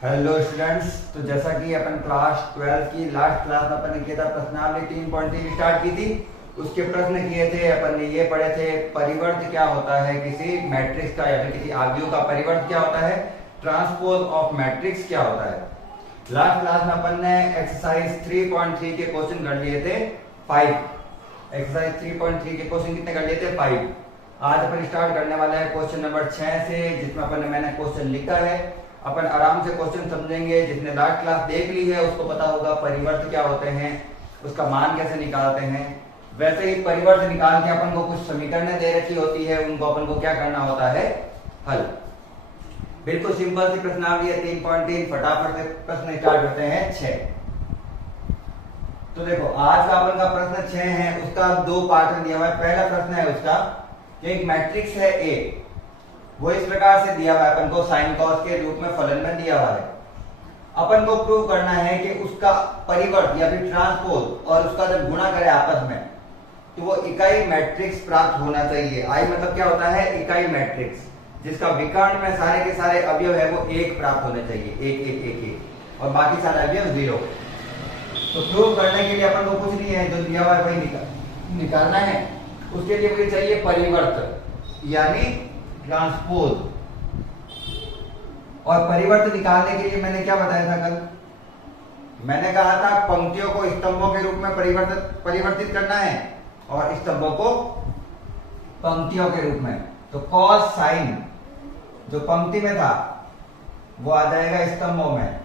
Hello students. तो जैसा कि अपन क्लास 12 की लास्ट क्लास में अपन ने किया था प्रश्नावली 3.3 स्टार्ट की थी। उसके प्रश्न किए थे, अपन ने ये पढ़े थे परिवर्त क्या होता है किसी मैट्रिक्स का या फिर किसी आव्यूह का परिवर्त क्या होता है, ट्रांसपोज ऑफ मैट्रिक्स क्या होता है। लास्ट क्लास में अपन ने एक्सरसाइज 3.3 के क्वेश्चन कर लिए थे 5। एक्सरसाइज 3.3 के क्वेश्चन कितने कर लिए थे? 5। आज अपन स्टार्ट करने वाले हैं क्वेश्चन नंबर 6 से, जिसमें अपन ने मैंने क्वेश्चन लिखा है। अपन आराम से क्वेश्चन समझेंगे। जिसने लास्ट क्लास देख ली है उसको पता होगा परिवर्त क्या होते हैं, उसका मान कैसे निकालते हैं। वैसे ही परिवर्त निकाल के अपन को कुछ समीकरणें दे रखी होती है, उनको अपन को क्या करना होता है? हल। बिल्कुल सिंपल सी प्रश्नावली है 3.3। फटाफट से प्रश्न स्टार्ट करते हैं 6। तो देखो आज का अपन का प्रश्न 6 है, उसका 2 पार्ट में दिया हुआ है। पहला प्रश्न है उसका कि एक मैट्रिक्स है ए, वो इस प्रकार से दिया हुआ है, अपन को साइन कॉस के रूप में फलन में दिया हुआ है। अपन को प्रूव करना है कि उसका परिवर्त या फिर ट्रांसपोज और उसका जब गुणा करे आपस में तो वो इकाई मैट्रिक्स प्राप्त होना चाहिए। आई मतलब क्या होता है? इकाई मैट्रिक्स, जिसका विकर्ण में सारे के सारे अवयव है वो 1 प्राप्त होने चाहिए, 1 1 1 1 और बाकी सारे अवयव 0। तो प्रूव करने के लिए अपन को कुछ नहीं है, जो दिया हुआ है वही निकालना है। उसके लिए मुझे चाहिए परिवर्त यानी ट्रांसपोज। और परिवर्त निकालने के लिए मैंने क्या बताया था कल? मैंने कहा था पंक्तियों को स्तंभों के रूप में परिवर्तित करना है और स्तंभों को पंक्तियों के रूप में। तो कॉस साइन जो पंक्ति में था वो आ जाएगा स्तंभों में,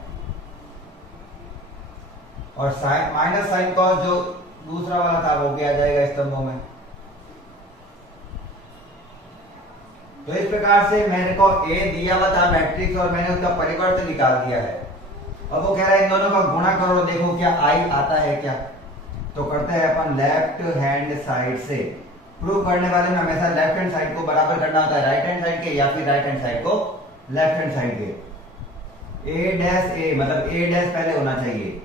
और साइन माइनस साइन कॉस जो दूसरा वाला था वो भी आ जाएगा स्तंभों में। तो इस प्रकार से मेरे को ए दिया हुआ था मैट्रिक्स और मैंने उसका परिवर्त निकाल दिया है। अब वो कह रहा है इन दोनों का गुणा करो, देखो क्या आई आता है क्या। तो करते हैं अपन लेफ्ट हैंड साइड से। प्रूव करने वाले में हमेशा लेफ्ट हैंड साइड को बराबर करना होता है राइट हैंड साइड के, या फिर राइट हैंड साइड को लेफ्ट हैंड साइड के। ए डैश ए मतलब ए डैश पहले होना चाहिए।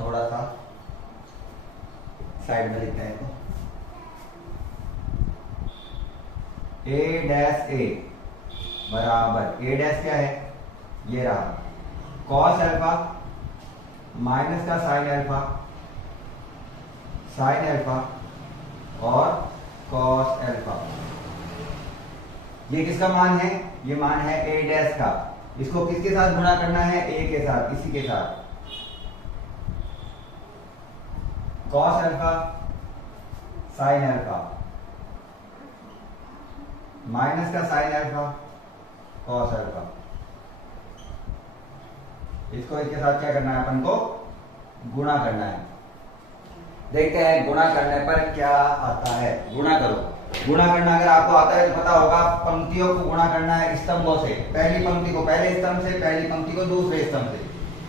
थोड़ा सा साइड में लिखते हैं। ए डैश ए बराबर ए डैश क्या है? ये रहा कॉस अल्फा माइनस का साइन अल्फा, साइन अल्फा और कॉस अल्फा। ये किसका मान है? ये मान है ए डैश का। इसको किसके साथ गुणा करना है? ए के साथ, इसी के साथ। Cos alpha sine alpha minus का साइन अल्फा कॉस अल्फा। इसको इसके साथ क्या करना है? अपन को गुणा करना है। देखते हैं गुणा करने पर क्या आता है। गुणा करो। गुणा करना अगर आपको आता है तो पता होगा पंक्तियों को गुणा करना है स्तंभों से। पहली पंक्ति को पहले स्तंभ से, पहली पंक्ति को दूसरे स्तंभ से,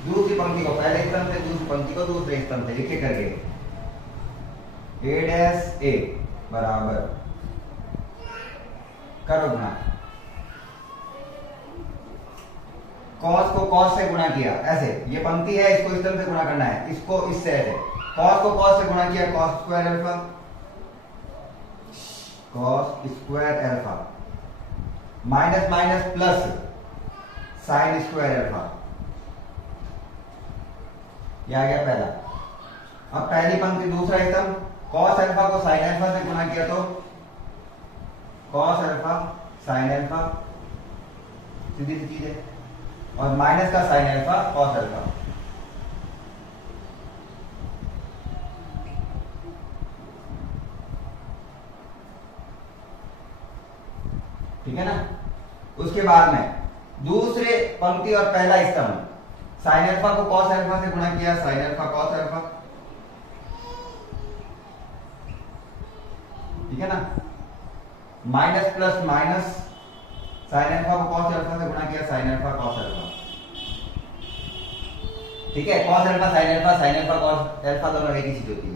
दूसरी पंक्ति को पहले स्तंभ से, दूसरी पंक्ति को दूसरे स्तंभ से। लिखे करके ए डैश ए बराबर करो गुणा। कॉस को कॉस से गुणा किया ऐसे, ये पंक्ति है, इसको स्तंभ से गुणा करना है, इसको इससे ऐसे। कॉस को कॉस से गुणा किया cos square alpha, cos square alpha minus minus plus sign square alpha. यह आ गया पहला। अब पहली पंक्ति दूसरा स्तंभ, कॉस अल्फा को साइन अल्फा से गुणा किया तो कॉस अल्फा साइन अल्फा, सीधी सी चीज है, और माइनस का साइन अल्फा कॉस अल्फा। ठीक है ना? उसके बाद में दूसरे पंक्ति और पहला स्तंभ, साइन अल्फा को कॉस अल्फा से गुणा किया, साइन अल्फा कॉस अल्फा। ठीक है ना? Minus plus minus sign alpha को कॉस अल्फा से गुणा किया, साइन अल्फा कॉस अल्फा। ठीक है? Cos alpha sine alpha cos alpha दोनों एक ही चीज होती है।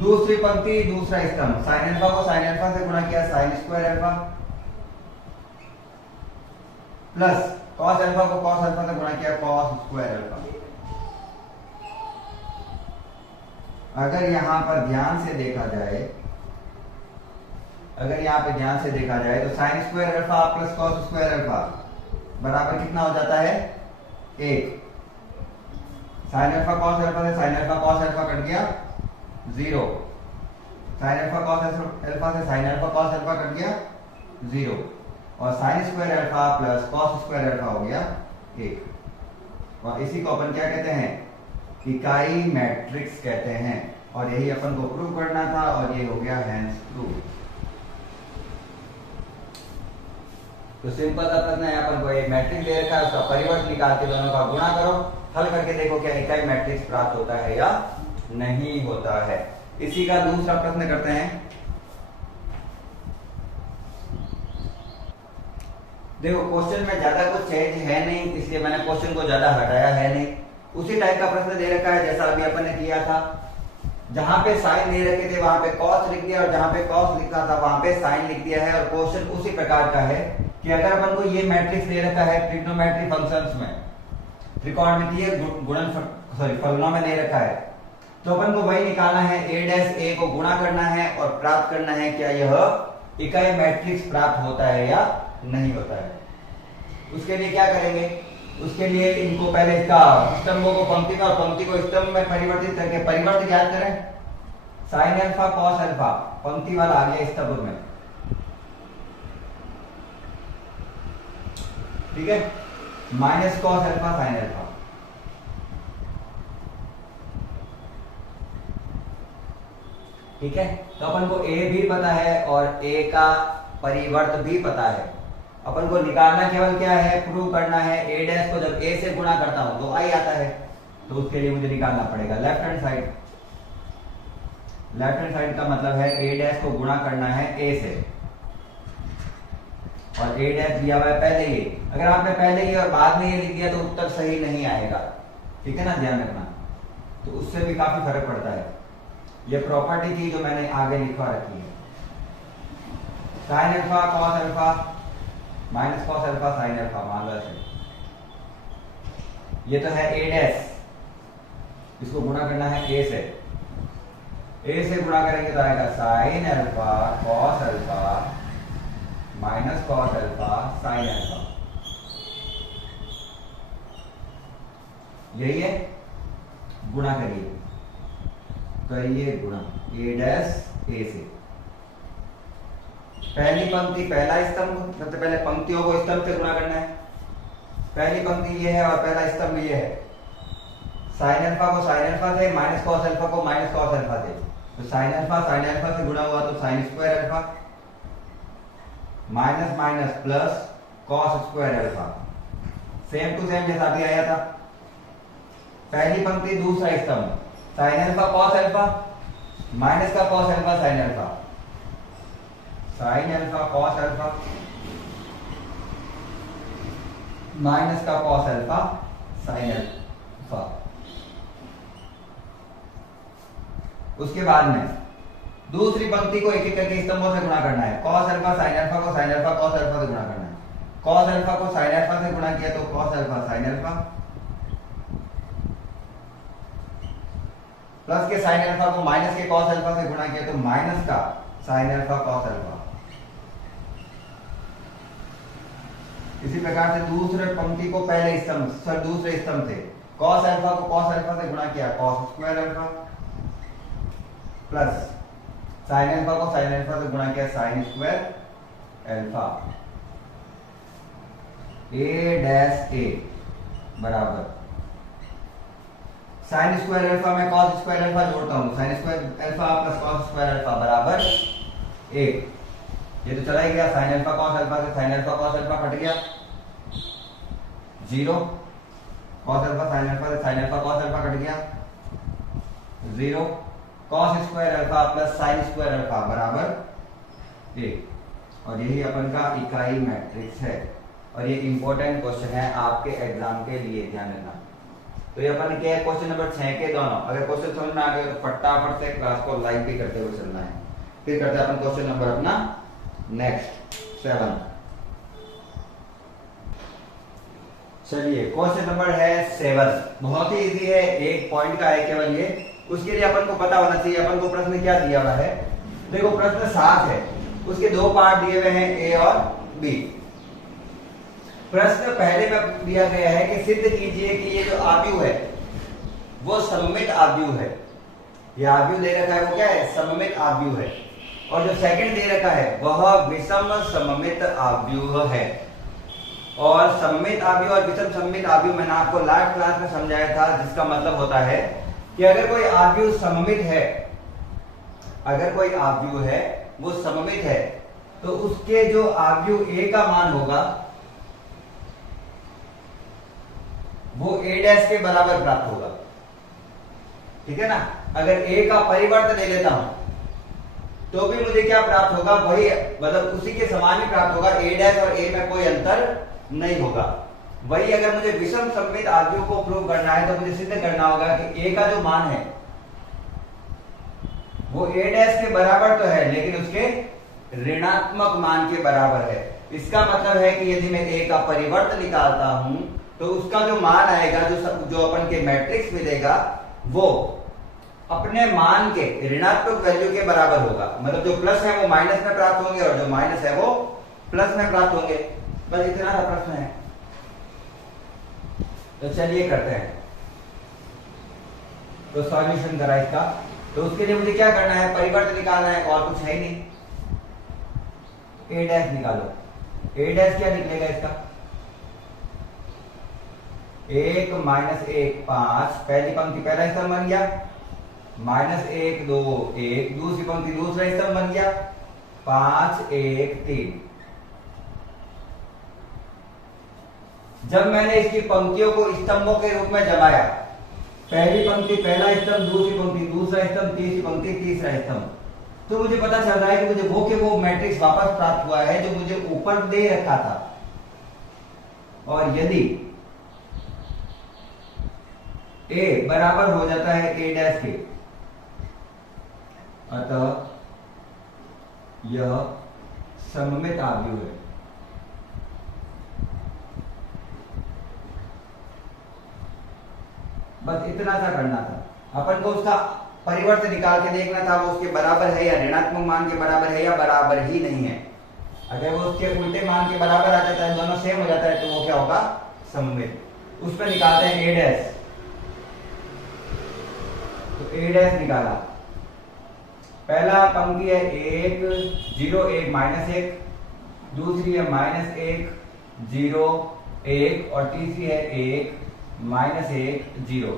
दूसरी पंक्ति दूसरा स्तंभ, साइन अल्फा को साइन अल्फा से गुणा किया, sign square alpha plus cos alpha को कॉस अल्फा से गुणा किया, कॉस स्क्वायर अल्फा। अगर यहां पर ध्यान से देखा जाए अगर यहाँ पे ध्यान से देखा जाए तो sine square alpha plus cos square alpha बराबर कितना हो जाता है 1। साइन अल्फा कॉस अल्फा से sign alpha cos alpha cut गया 0। साइन अल्फा कॉस अल्फा से sign alpha cos alpha cut गया 0 और sign square alpha plus cos square alpha हो गया 1। और इसी को अपन क्या कहते हैं इकाई मैट्रिक्स कहते हैं और यही अपन को प्रूव करना था और ये हो गया हैंस प्रूव। तो सिंपल सा प्रश्न है अपन को एक मैट्रिक्स दे रखा है उसका परिवर्त निकाल के दोनों का गुणा करो हल करके देखो क्या इकाई मैट्रिक्स प्राप्त होता है या नहीं होता है। इसी का दूसरा प्रश्न करते हैं। देखो क्वेश्चन में ज्यादा कुछ चेंज है नहीं इसलिए मैंने क्वेश्चन को ज्यादा हटाया है नहीं। उसी टाइप का प्रश्न दे रखा है जैसा अभी अपन ने किया था। जहां पे साइन दे रखे थे वहां पे कॉस लिख दिया और जहां पे कॉस लिखा था वहां पे साइन लिख दिया है। और क्वेश्चन उसी प्रकार का है कि अगर अपन को ये मैट्रिक्स दे रखा है ट्रिग्नोमेट्री फंक्शंस में त्रिकोणमितीय फलनों में दे रखा है तो अपन को वही निकालना है a डैश a को गुणा करना है और प्राप्त करना है क्या यह इकाई मैट्रिक्स प्राप्त होता है या नहीं होता है। उसके लिए क्या करेंगे उसके लिए इनको पहले इसका स्तंभों को पंक्ति में और पंक्ति को स्तंभ में परिवर्तित करके परिवर्त ज्ञात करें। साइन अल्फा कॉस अल्फा पंक्ति वाला आ गया स्तंभ में ठीक है minus cos alpha sine alpha ठीक है। तो अपन को a भी पता है और a का परिवर्त भी पता है। अपन को निकालना केवल क्या है प्रूव करना है a डैश को जब a से गुणा करता हूं तो i आता है तो उसके लिए मुझे निकालना पड़ेगा left hand side. Left hand side का मतलब है a डैश को गुणा करना है a से और a डैश दिया हुआ है पहले ही। अगर आपने पहले ही और बाद में ये लिख दिया तो उत्तर सही नहीं आएगा ठीक है ना ध्यान रखना। तो उससे भी काफी फर्क पड़ता है। ये प्रॉपर्टी थी जो मैंने आगे लिखवा रखी है sine alpha cos alpha minus cos alpha sine alpha मान लो ऐसे। ये तो है a डैश इसको गुणा करना है a से गुणा करेंगे तो आएगा sign alpha cos alpha minus cos alpha sine alpha यही है गुणा करिए गुणा a डैश a से। पहली पंक्ति पहला स्तंभ सबसे पहले पंक्तियों को स्तंभ से गुणा करना है। पहली पंक्ति ये है और पहला स्तंभ ये है। साइन अल्फा को साइन अल्फा से माइनस कॉस अल्फा को माइनस कॉस अल्फा से तो साइन अल्फा से गुणा हुआ तो sine square alpha minus minus plus cos square alpha same to same जैसा भी आया था। पहली पंक्ति दूसरा स्तंभ sine alpha cos alpha minus का cos alpha sine alpha sine alpha cos alpha minus का कॉस अल्फा साइन अल्फा। उसके बाद में दूसरी पंक्ति को एक एक करके स्तंभों से गुणा करना है। कॉस अल्फा साइन अल्फा को साइन अल्फा कॉस अल्फा से गुणा करना है। कॉस अल्फा को साइन अल्फा से गुणा किया तो cos alpha sine alpha plus के साइन अल्फा को माइनस के कॉस अल्फा से गुणा किया तो माइनस का साइन अल्फा कॉस अल्फा। इसी प्रकार से दूसरे पंक्ति को पहले स्तंभ दूसरे स्तंभ से कॉस अल्फा को कॉस अल्फा से गुणा किया cos square alpha plus sign alpha को साइन अल्फा से गुणा किया sign square alpha. a dash a बराबर साइन स्क्वायर अल्फा में कॉस स्क्वायर अल्फा जोड़ता हूं sign square alpha plus cos square alpha बराबर 1। ये तो चला ही गया साइन अल्फा कॉस अल्फा से sign alpha cos alpha cut गया 0 कॉस अल्फा साइन अल्फा से sign alpha cos alpha cut गया 0 cos square alpha plus sign square alpha बराबर 1। और यही अपन का इकाई मैट्रिक्स है और ये इंपॉर्टेंट क्वेश्चन है आपके एग्जाम के लिए ध्यान रखना। तो ये अपन क्या है क्वेश्चन नंबर 6 के दोनों अगर क्वेश्चन समझ में आ गए तो फटाफट से क्लास को लाइक भी करते हुए चलना है। फिर करते हैं अपन क्वेश्चन नंबर अपना नेक्स्ट 7। चलिए क्वेश्चन नंबर है 7 बहुत ही इजी है 1 पॉइंट का है केवल ये। उसके लिए अपन को पता होना चाहिए अपन को प्रश्न क्या दिया हुआ है। देखो प्रश्न 7 है उसके दो पार्ट दिए हुए हैं ए और बी। प्रश्न पहले में दिया गया है कि सिद्ध कीजिए कि ये जो आव्यूह है वो सममित आव्यूह है। ये आव्यूह दे रखा है वो क्या है, सममित आव्यूह है। और जो सेकंड दे रखा है वह विषम सममित आव्यूह है। और सममित आव्यूह और विषम सममित आव्यूह मैंने आपको लास्ट क्लास में समझाया था, जिसका मतलब होता है कि अगर कोई आव्यूह सममित है, अगर कोई आव्यूह है वो सममित है, तो उसके जो आव्यूह ए का मान होगा वो a डैश के बराबर प्राप्त होगा। ठीक है ना। अगर a का परिवर्त ले लेता हूं तो भी मुझे क्या प्राप्त होगा, वही मतलब उसी के समान ही प्राप्त होगा। a डैश और a में कोई अंतर नहीं होगा। वही अगर मुझे विषम सममित आव्यूह को प्रूव करना है तो मुझे सिद्ध करना होगा कि a का जो मान है वो a डैश के बराबर तो है लेकिन उसके ऋणात्मक मान के बराबर है। इसका मतलब है कि यदि मैं a का परिवर्त निकालता हूं तो उसका जो मान आएगा, जो अपन के मैट्रिक्स मिलेगा, वो अपने मान के ऋणात्मक वैल्यू के बराबर होगा। मतलब जो प्लस है वो माइनस में प्राप्त होंगे और जो माइनस है वो प्लस में प्राप्त होंगे। बस इतना सा प्रश्न है। तो चलिए करते हैं। तो सॉल्यूशन करा इसका। तो उसके लिए मुझे क्या करना है, परिवर्त निकालना है, और कुछ है ही नहीं। a डैश निकालो। a डैश क्या निकलेगा इसका, 1 माइनस 1 5, पहली पंक्ति पहला स्तंभ बन गया, माइनस 1 2 1, दूसरी पंक्ति दूसरा स्तंभ बन गया, 5 1 3। जब मैंने इसकी पंक्तियों को स्तंभों के रूप में जमाया, पहली पंक्ति पहला स्तंभ, दूसरी पंक्ति दूसरा स्तंभ, तीसरी पंक्ति तीसरा स्तंभ, तो मुझे पता चल रहा है कि मुझे वो मैट्रिक्स वापस प्राप्त हुआ है जो मुझे ऊपर दे रखा था। और यदि a बराबर हो जाता है a डैश के, अतः यह सममित आव्यूह है। बस इतना सा करना था। अपन को उसका परिवर्त निकाल के देखना था वो उसके बराबर है या ऋणात्मक मान के बराबर है या बराबर ही नहीं है। अगर वो उसके उल्टे मान के बराबर आ जाता है, दोनों सेम हो जाता है, तो वो क्या होगा, सममित। उस पर निकालते हैं a डैश। तो a डैश निकाला, पहला पंक्ति है 1 0 1 माइनस 1, दूसरी है माइनस 1 0 1 और तीसरी है 1 माइनस 1 0।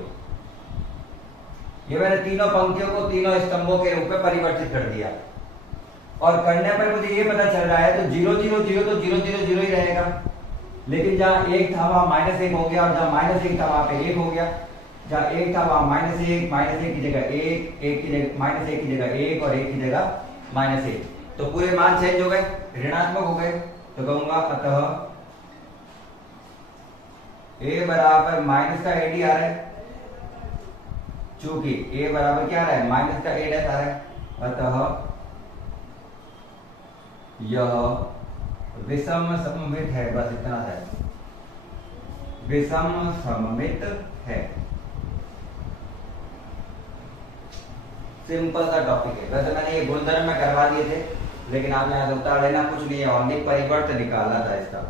ये मैंने तीनों पंक्तियों को तीनों स्तंभों के रूप में परिवर्तित कर दिया। और करने पर मुझे ये पता चल रहा है तो 0 0 0 तो 0 0 0 ही रहेगा, लेकिन जहां 1 था वहां माइनस 1 हो गया, और जहां माइनस 1 था वहां पे 1 हो गया। जहां 1 था वहां माइनस 1 की जगह 1 1 की जगह माइनस 1 की जगह 1 और 1 की जगह माइनस 1, तो पूरे मान चेंज हो गए, ऋणात्मक हो गए। तो कहूंगा अतः a बराबर माइनस का ad आ रहा है, चूंकि a बराबर क्या आ रहा है, माइनस का a डैश आ रहा है, अतः यह विषम सममित है। बस इतना है, विषम सममित है। सिंपल सा टॉपिक है। वैसे मैंने ये गुणधर्म में करवा दिए थे, लेकिन आपने यहाँ उतार लेना कुछ नहीं है, ओनली परिवर्त निकालना था इसका।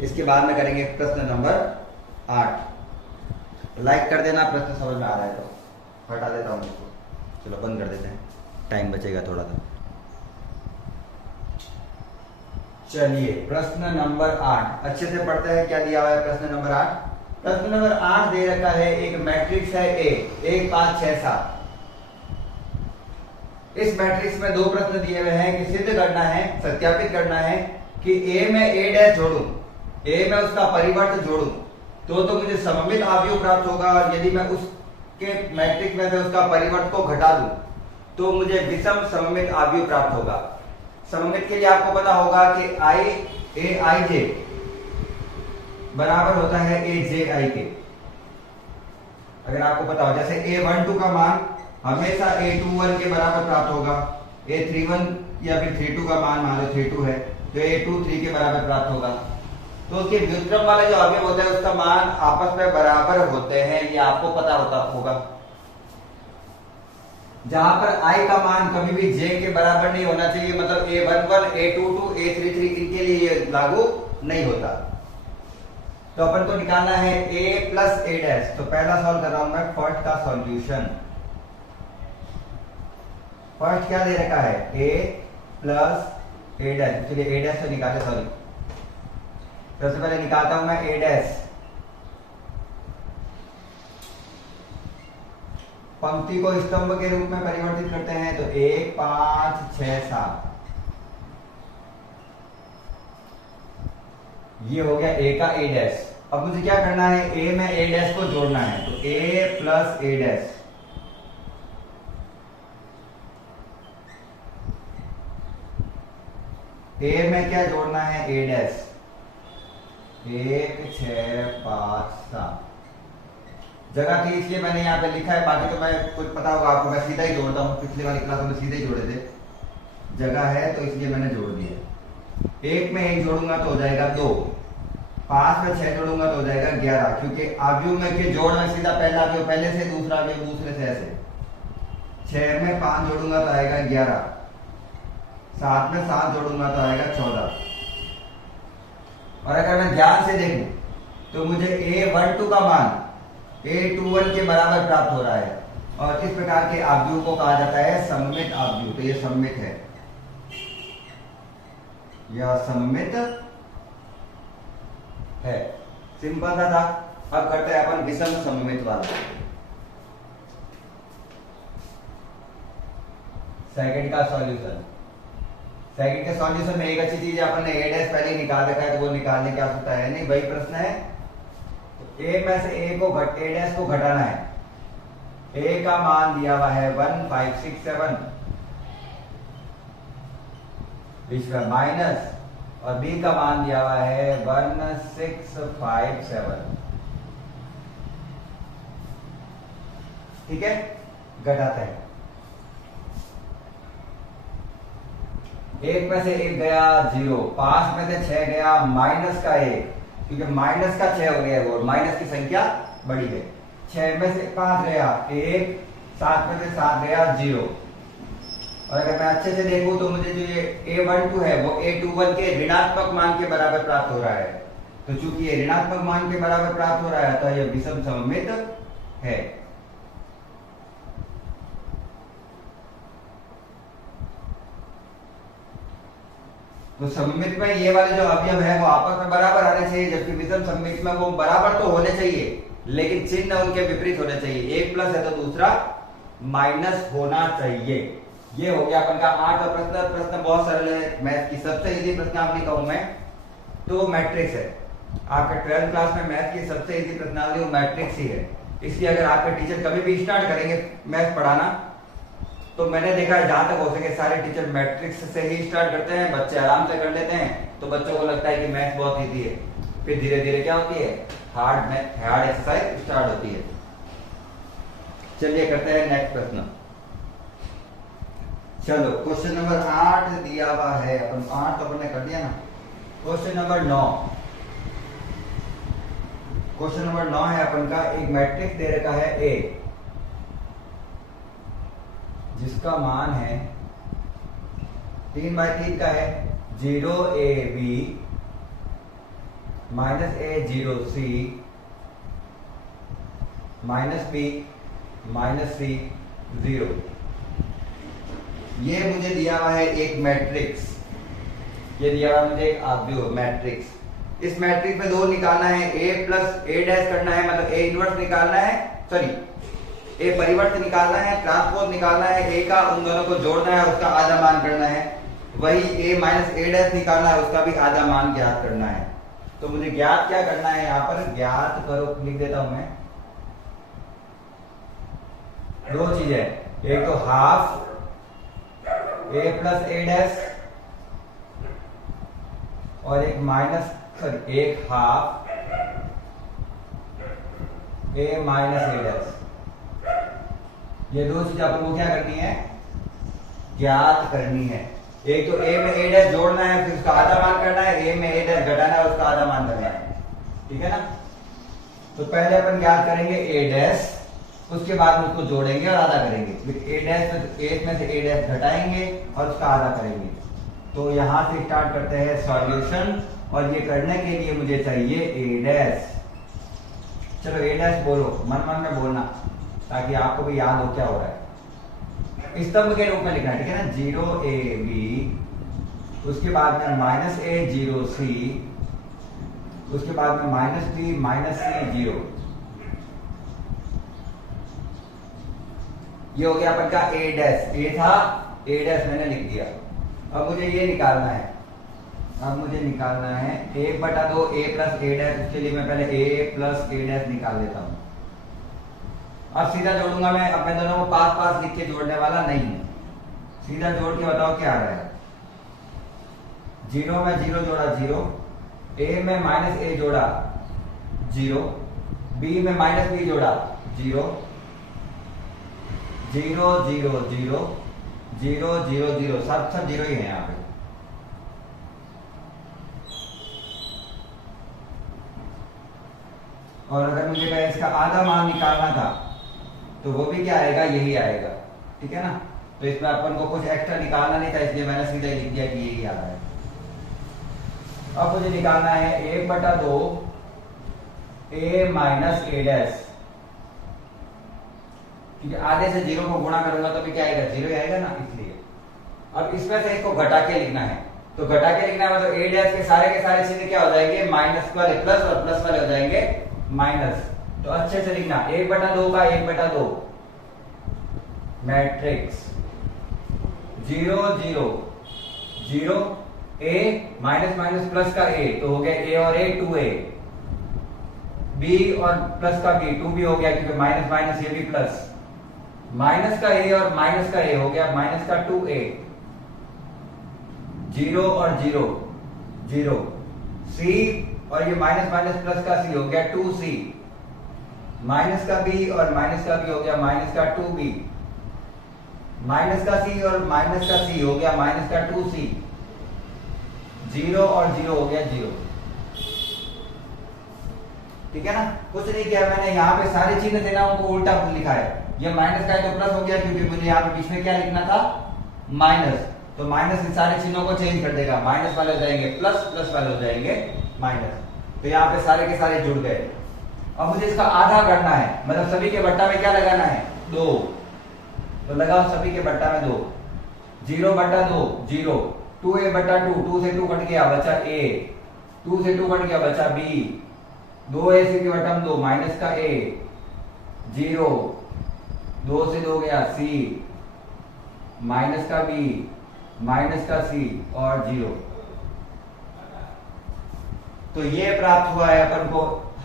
इसके बाद में करेंगे प्रश्न नंबर 8। लाइक कर देना प्रश्न समझ में आ रहा है तो। हटा देता हूँ इसको, चलो बंद कर देते हैं, टाइम बचेगा थोड़ा सा। चलिए प्रश्न नंबर 8 अच्छे से पढ़ते हैं। क्या दिया हुआ है प्रश्न नंबर 8? प्रश्न नंबर 8 दे रखा है, एक मैट्रिक्स है A 1 5 6 7। इस मैट्रिक्स में दो प्रश्न दिए हुए हैं कि सिद्ध करना है, सत्यापित करना है कि A में A डैश जोड़ूं, A में उसका परिवर्त जोड़ूं तो मुझे सममित आव्यूह प्राप्त होगा, और यदि मैं उसके मैट्रिक्स में से उसका परिवर्त को घटा दूं तो मुझे विषम सममित आव्यूह प्राप्त होगा। सममित के लिए आपको पता होगा कि Aij बराबर होता है Aj के। अगर आपको पता हो, जैसे A12 का मान हमेशा A21 के बराबर प्राप्त होगा, A31 या फिर 32 का मान मान लो 32 है तो A23 के बराबर प्राप्त होगा। तो उसके व्युत्क्रम वाले जो अवयव होते हैं उसका मान आपस में बराबर होते हैं, ये आपको पता होगा। जहां पर i का मान कभी भी j के बराबर नहीं होना चाहिए, मतलब a11, a22, a33 इनके लिए ये लागू नहीं होता। तो अपन को निकालना है a प्लस a डैश। तो पहला सॉल्व कर रहा हूं मैं फर्स्ट का सॉल्यूशन। फर्स्ट क्या दे रखा है, a प्लस a डैश। चलिए a डैश तो निकाले, सॉरी सबसे पहले निकालता हूं मैं a डैश। पंक्ति को स्तंभ के रूप में परिवर्तित करते हैं, तो 1 5 6 7 ये हो गया a का a डैश। अब मुझे क्या करना है, a में a डैश को जोड़ना है, तो a plus a dash. a में क्या जोड़ना है, a डैश। 1 6 5 7 जगह थी इसलिए मैंने यहाँ पे लिखा है, बाकी तो मैं कुछ पता होगा आपको, मैं सीधा ही जोड़ता हूँ, पिछली वाली क्लास में सीधे ही जोड़े थे, जगह है तो इसलिए मैंने जोड़ दिया। 1 में 1 जोड़ूंगा तो हो जाएगा 2, 5 में 6 जोड़ूंगा तो हो जाएगा 11, क्योंकि अवयव में के जोड़ में सीधा पहला अवयव पहले से, दूसरा अवयव दूसरे से, ऐसे। 6 में 5 जोड़ूंगा तो आएगा 11, 7 में 7 जोड़ूंगा तो आएगा 14। और अगर मैं ध्यान से देखूं तो मुझे a12 का मान a21 के बराबर प्राप्त हो रहा है, और इस प्रकार के अवयव को कहा जाता है सममित अवयव। तो ये सममित है, यह सममित है। सिंपल सा था। अब करते हैं अपन विषम सममित वाला। सेकंड का सॉल्यूशन। सेकंड के सॉल्यूशन में एक अच्छी चीज है, अपन ने a डैश पहले ही निकाल रखा है, तो वो निकालने की आवश्यकता है नहीं, वही प्रश्न है। तो a में से a डैश को घटाना है। a का मान दिया हुआ है 1 5 6 7, इसका माइनस, और b का मान दिया हुआ है 1 6 5 7। ठीक है, घटाते हैं। 1 में से 1 गया 0, 5 में से 6 गया माइनस का 1, क्योंकि माइनस का 6 हो गया, वो माइनस की संख्या बढ़ी है। 6 में से 5 गया 1, 7 में से 7 गया 0। और अगर मैं अच्छे से देखूं तो मुझे जो ये a12 है वो a21 के ऋणात्मक मान के बराबर प्राप्त हो रहा है। तो चूंकि ये ऋणात्मक मान के बराबर प्राप्त हो रहा है, तो ये विषम सममित है। तो सममित में ये वाले जो अवयव है वो आपस में बराबर आने चाहिए, जबकि विषम सममित में वो बराबर तो होने चाहिए, लेकिन चिन्ह उनके विपरीत होने चाहिए। एक प्लस है तो दूसरा माइनस होना चाहिए। ये हो गया अपन का 8वां प्रश्न। प्रश्न बहुत सरल है, मैथ की सबसे इजी प्रश्न आपने कहूं मैं तो मैट्रिक्स है। आपका 12th क्लास में मैथ की सबसे इजी प्रश्नावली वो मैट्रिक्स ही है। इसलिए अगर आपके टीचर कभी भी स्टार्ट करेंगे मैथ पढ़ाना, तो मैंने देखा है जहां तक हो सके सारे टीचर मैट्रिक्स से ही स्टार्ट करते हैं, बच्चे आराम से कर लेते हैं, तो बच्चों को लगता है कि मैथ बहुत इजी है। फिर धीरे धीरे क्या होती है, हार्ड एक्सरसाइज स्टार्ट होती है। चलिए करते हैं नेक्स्ट प्रश्न। चलो क्वेश्चन नंबर 8 दिया हुआ है, अपन 8 तो अपन ने कर दिया ना। क्वेश्चन नंबर 9, क्वेश्चन नंबर 9 है अपन का, एक मैट्रिक्स दे रखा है A, जिसका मान है 3/3 का है, 0AB -A0C -B -C 0। ये मुझे दिया हुआ है एक मैट्रिक्स, ये दिया हुआ मुझे एक अवयव मैट्रिक्स। इस मैट्रिक्स में दो निकालना है, A प्लस A डैश करना है, मतलब A इनवर्स निकालना है, सॉरी A परिवर्त निकालना है, ट्रांसपोज निकालना है, A का उन दोनों को जोड़ना है, उसका आधा मान करना है। वही A माइनस A डैश निकालना है, उसका भी आधा मान ज्ञात करना है। तो मुझे ज्ञात क्या करना है, यहाँ पर ज्ञात करो, लिख देता हूं मैं। दो चीजें, एक तो half A plus A dash, और एक माइनस, सॉरी एक half A minus A dash. ये दो चीजें अपन को क्या करनी है, ज्ञात करनी है। एक तो A में A डैश जोड़ना है, फिर उसका आधा मान करना है, A में A डैश घटाना है, उसका आधा मान करना है। ठीक है ना। तो पहले अपन ज्ञात करेंगे A डैश, उसके बाद में उसको जोड़ेंगे और आधा करेंगे, फिर ए डैश एक में से ए डैश घटाएंगे और उसका आधा करेंगे। तो यहां से स्टार्ट करते हैं सॉल्यूशन, और ये करने के लिए मुझे चाहिए ए डैश। चलो ए डैश बोलो, मन मन में बोलना ताकि आपको भी याद हो क्या हो रहा है। स्तंभ के रूप में लिखना है, ठीक है ना, 0 AB, उसके बाद में -A 0 C, उसके बाद में -B -C 0। ये हो गया अपन का ए डैश, ए था ए डैश मैंने लिख दिया। अब मुझे ये निकालना है, अब मुझे निकालना है 1/2 A प्लस ए डैश। उसके लिए मैं पहले A प्लस ए डैश निकाल लेता हूं। अब सीधा जोड़ूंगा मैं, अब मैं दोनों को पास पास लिख के जोड़ने वाला नहीं है, सीधा जोड़ के बताओ क्या आ रहा है। 0 में 0 जोड़ा 0, A में -A जोड़ा 0, B में -B जोड़ा 0, 0 0 0 0 0 0, सब 0 ही है यहाँ पे। और अगर मुझे कहे इसका आधा मान निकालना था तो वो भी क्या आएगा, यही आएगा, ठीक है ना। तो इसमें अपन को कुछ एक्स्ट्रा निकालना नहीं था, इसलिए मैंने सीधा लिख दिया कि यही आ रहा है। अब मुझे निकालना है 1/2 A माइनस ए डैश, क्योंकि आधे से 0 को गुणा करूंगा तो भी क्या आएगा, 0 आएगा ना, इसलिए। अब इसमें से इसको घटा के लिखना है, तो घटा के लिखना है तो ए डैश के सारे चिन्ह क्या हो जाएंगे, माइनस वाले प्लस और प्लस वाले हो जाएंगे माइनस। तो अच्छे से लिखना 1/2 का 1/2 matrix 0 0 0 A minus minus plus का A, तो हो गया A और A 2A, B और प्लस का B 2B हो गया, क्योंकि माइनस माइनस ये भी प्लस, माइनस का A और माइनस का A हो गया माइनस का 2A, 0 और 0 0, C और ये माइनस माइनस प्लस का C हो गया 2C, माइनस का B और माइनस का B हो गया माइनस का 2B, माइनस का C और माइनस का C हो गया माइनस का 2C, 0 और 0 हो गया 0, ठीक है ना। कुछ नहीं किया मैंने, यहाँ पे सारे चिन्ह देना उनको उल्टा लिखा है। ये माइनस का है तो प्लस हो गया, क्योंकि मुझे यहाँ पे बीच में क्या लिखना था, माइनस, तो माइनस इन सारे चिन्हों को चेंज कर देगा, माइनस वाले हो जाएंगे प्लस, प्लस वाले हो जाएंगे माइनस। तो यहाँ पे सारे के सारे जुड़ गए। अब मुझे इसका आधा करना है, मतलब सभी के बट्टा में क्या लगाना है, 2, तो लगाओ सभी के बट्टा में 2, 0/2 0, 2A/2, 2 से 2 कट गया बचा A, 2 से 2 कट गया बचा B, 2A से बट्टा में 2 माइनस का A, 0, 2 से 2 गया C, माइनस का B, माइनस का C और 0। तो ये प्राप्त हुआ है अपन को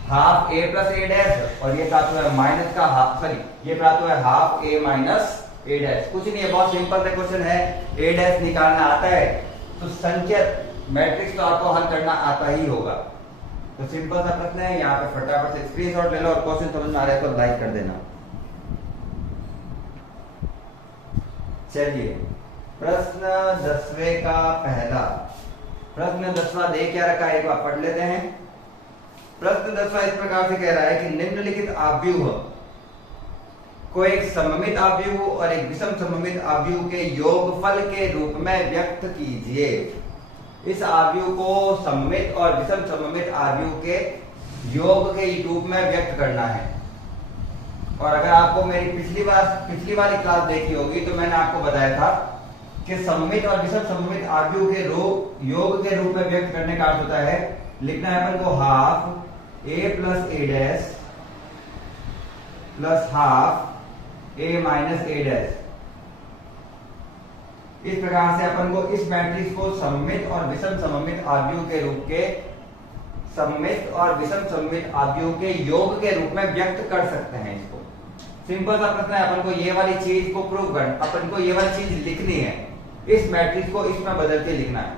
half A plus A dash, और ये प्राप्त हुआ है माइनस का हाफ, सॉरी ये प्राप्त हुआ है half A minus A dash. कुछ नहीं है, बहुत सिंपल सा क्वेश्चन है। ए डैश निकालना आता है तो संख्या मैट्रिक्स तो आपको हल करना आता ही होगा। तो सिंपल सा प्रश्न है, यहाँ पे फटाफट से स्क्रीनशॉट ले लो, और क्वेश्चन समझ में आ रहा है तो लाइक कर देना। चलिए प्रश्न 10वें का पहला प्रश्न 10वां दे क्या रखा है, एक बार पढ़ लेते हैं। प्रश्न 10वां इस प्रकार से कह रहा है कि निम्नलिखित आव्यूह को एक सममित आव्यूह और एक विषम सममित आव्यूह के योगफल के रूप में व्यक्त कीजिए। इस आव्यूह को सममित और विषम सममित आव्यूह के योग के रूप में व्यक्त करना है। और अगर आपको मेरी पिछली वाली क्लास देखी होगी तो मैंने आपको बताया था कि सममित और विषम सममित आव्यूह के योग के रूप में व्यक्त करने का अर्थ होता है, लिखना है अपन को half A plus A dash plus half A minus A dash. इस प्रकार से अपन को इस मैट्रिक्स को सममित और विषम सममित आव्यूह के रूप के सममित और विषम सममित आव्यूह के योग के रूप में व्यक्त कर सकते हैं। इसको सिंपल सा प्रश्न है, अपन को ये वाली चीज को प्रूव करना, अपन को ये वाली चीज लिखनी है, इस मैट्रिक्स को इसमें बदल के लिखना है,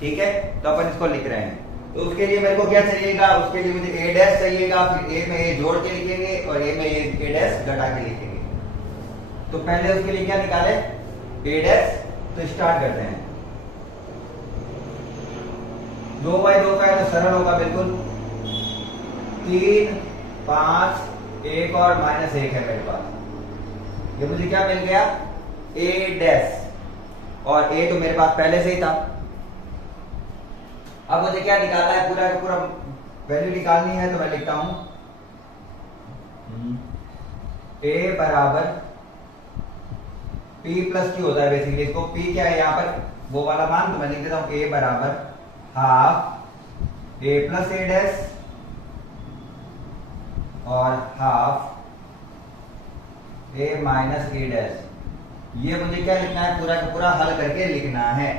ठीक है। तो अपन इसको लिख रहे हैं, तो उसके लिए मेरे को क्या चाहिएगा, उसके लिए मुझे ए डैश चाहिएगा, फिर ए में ए जोड़ के लिखेंगे और ए में ए डैश घटा के लिखेंगे। तो पहले उसके लिए क्या निकाले, ए डैश। तो स्टार्ट करते हैं, 2/2 का है तो सरल होगा बिल्कुल, 3 5 एक और माइनस एक है मेरे पास। ये मुझे क्या मिल गया, ए डैश, और ए तो मेरे पास पहले से ही था। अब मुझे क्या निकालना है, पूरा का पूरा वैल्यू निकालनी है, तो मैं लिखता हूं ए बराबर P प्लस क्यू होता है बेसिकली। इसको P क्या है यहाँ पर, वो वाला मान, तो मैं लिख देता हूं ए बराबर हाफ ए प्लस ए डैश और हाफ ए माइनस ए डैश। ये मुझे क्या लिखना है, पूरा का पूरा हल करके लिखना है।